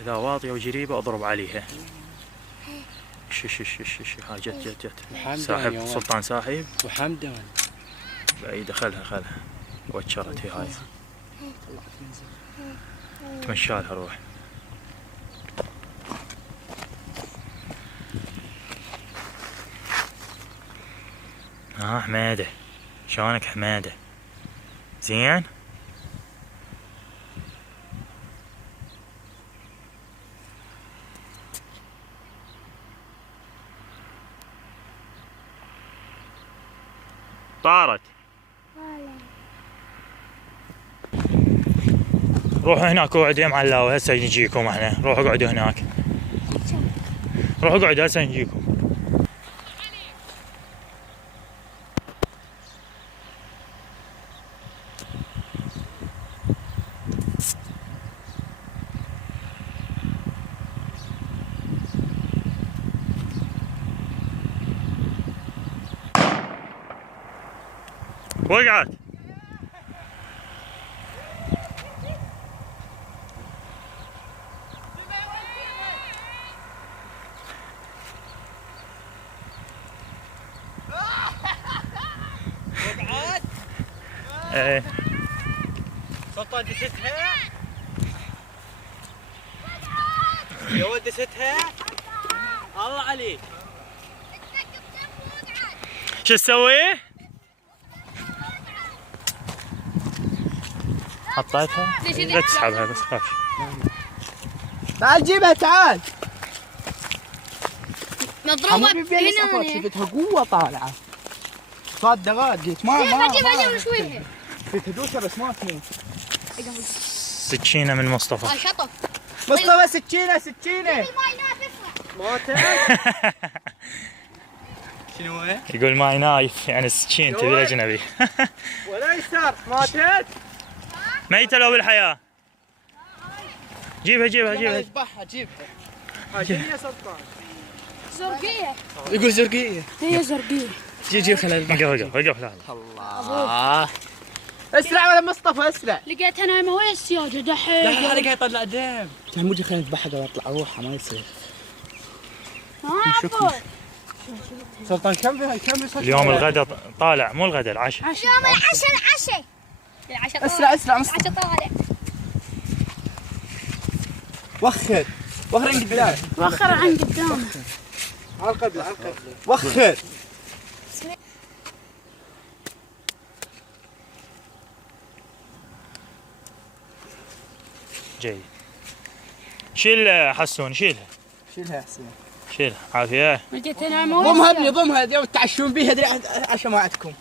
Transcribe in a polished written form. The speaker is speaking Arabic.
إذا واطية وجريبة أضرب عليها. ها جت ساحب سلطان ساحب وحمدة بعيدة. خلها وتشرت هي هاي. تمشالها روح. حمادة شلونك حمادة؟ زين؟ طارت. روحوا هناك اقعدوا يا معلاوي، هسه نجيكم احنا. روحوا اقعدوا هناك. روحوا اقعدوا هسه نجيكم. وقعت. وقعت؟ ايه سلطان دستها؟ يا ولد دستها؟ الله عليك. شو تسوي؟ حطيتها؟ لا تسحبها بس خاف. تعال جيبها تعال. مضروبة هنا. شفتها قوة طالعة. صادقة قلت ما جيبها شوية. شفتها دوسة بس ما تموت. سكينة من مصطفى. شطف. مصطفى سكينة. ماتت. شنو هي؟ يقول ماي نايف يعني السكين تبي اجنبي. ولا يسار ماتت. ميتة لو بالحياة. جيبها. اذبحها جيبها. هاي هي سلطان. زرقية. يقول زرقية. هي زرقية. جي خلينا نذبحها. وقف لا. الله. اسرع ولا مصطفى اسرع. لقيتها نايمة ويا السياجة دحين. لا قاعد يطلع دم. تعال خلينا نذبحها قبل اطلع روحها ما يصير. سلطان كم اليوم الغداء طالع، مو الغداء العشاء. اليوم العشاء. اسرع مصطفى. العشاء طالع. وخر عن قدام. وخر عن قدام. على القبلة. وخر. جيد. شيل حسون شيلها شيلها حسين. شيلها عافية. لقيتها نايمة ويا ضمها اليوم تعشون بيها عشان ما عندكم.